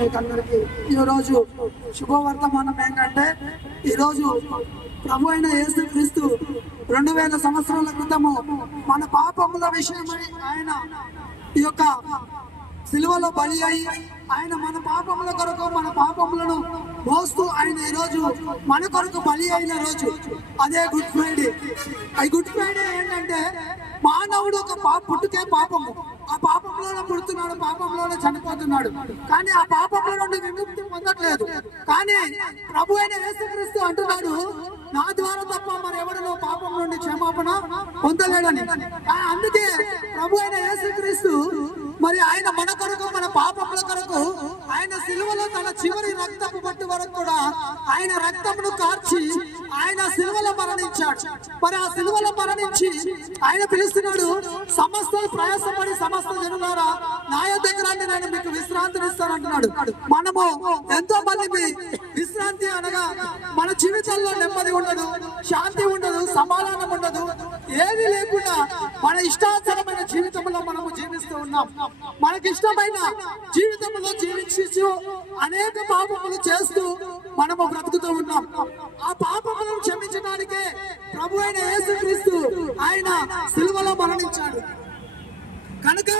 మీకు అందరికీ ఈరోజు శుభవర్తమానం ఏంటంటే, ఈరోజు ప్రభు అయిన యేసుక్రీస్తు 2000 సంవత్సరాల క్రితము మన పాపముల విషయమై ఆయన ఈ యొక్క సిలువలో బలి అయి ఆయన మన పాపముల కొరకు మన పాపములను మోస్తూ ఆయన ఈరోజు మన కొరకు బలి అయిన రోజు అదే గుడ్ ఫ్రైడే. ఈ గుడ్ ఫ్రైడే ఏంటంటే, మానవుడు ఒక పుట్టుకే పాపము, ఆ పాపంలోనే పుడుతున్నాడు, పాపంలోనే చనిపోతున్నాడు, కానీ ఆ పాపంలో నుండి విముక్తి పొందట్లేదు. కానీ ప్రభు అయిన యేసుక్రీస్తు అంటున్నాడు, నా ద్వారా తప్ప మరెవడనో పాపం నుండి క్షమాపణ పొందలేడని. అందుకే ప్రభు అయిన యేసుక్రీస్తు మరి ఆయన మన కొరకు మన పాపముల కొరకు ఆయన సిలువలో తన చివరి రక్తపు పట్టు వరకు కూడా ఆయన రక్తమును కార్చి ఆయన సిలువలో మరణించాడు. మరి ఆ సిలువలో మరణించి ఆయన పిలుస్తున్నాడు, సమస్త ప్రయాసపడి సమస్త జనులారా నా దగ్గర నేను మీకు విశ్రాంతిని ఇస్తానంటున్నాడు. మనము ఎంతో మంది విశ్రాంతి అనగా మన జీవితంలో నెమ్మది ఉండదు, శాంతి ఉండదు, సమాధానం ఉండదు, ఏది లేకుండా మన ఇష్టానుసారమైన జీవితంలో మనము జీవిస్తూ ఉన్నాం. మనకి ఇష్టమైన జీవితంలో జీవించు అనేక పాపములు చేస్తూ మనము బ్రతుకుతూ ఉన్నాం. ఆ పాపములను క్షమించడానికే ప్రభు అయిన యేసుక్రీస్తు ఆయన సిలువలో మరణించాడు. కనుక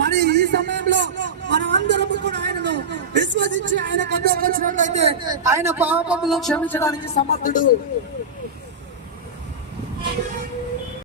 మరి ఈ సమయంలో మనమందరము కూడా ఆయనను విశ్వసించి ఆయన కథ వచ్చినట్లయితే ఆయన పాపములను క్షమించడానికి సమర్థుడు.